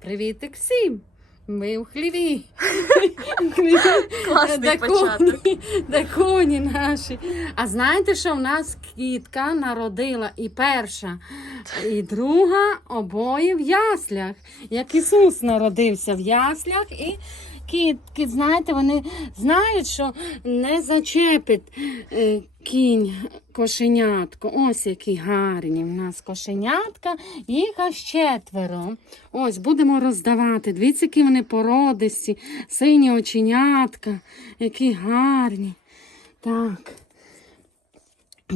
Привітик всім! Ми в хліві. Класний початок. де коні наші. А знаєте, що в нас кітка народила і перша, і друга обоє в яслях. Як Ісус народився в яслях і. Кітки, знаєте, вони знають, що не зачепить е, кінь кошенятко. Ось які гарні в нас кошенятка, їх аж четверо. Ось будемо роздавати. Дивіться, які вони породисті, сині оченятка, які гарні. Так.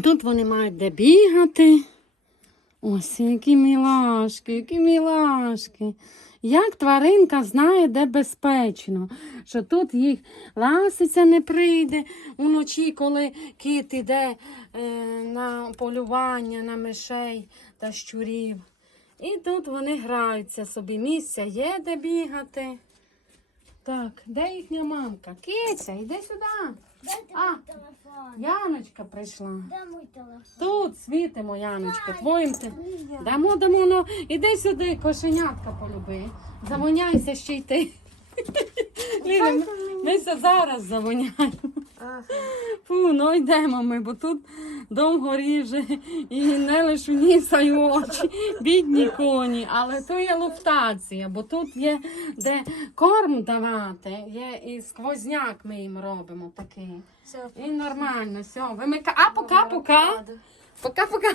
Тут вони мають де бігати. Ось які мілашки, які мілашки. Як тваринка знає, де безпечно, що тут їх ласиця не прийде уночі, коли кіт іде е, на полювання на мишей та щурів. І тут вони граються собі. Місця є де бігати. Так, де їхня мамка? Киця, йди сюди. Дайте А. мій телефон. Яночка прийшла. Де мій телефон? Тут світимо, Яночка, твоїм ти. Дамо, дамо, ну іди сюди, кошенятка полюби. Завоняйся ще й ти. Ліля, ми, ми зараз завоняємо. Фу, ну йдемо ми, бо тут довго ріже і не лише ніса й очі, бідні коні, але то є луфтація, бо тут є де корм давати, є і сквозняк ми їм робимо такий. І нормально, все, вимика. А пока, пока. Пока-пока.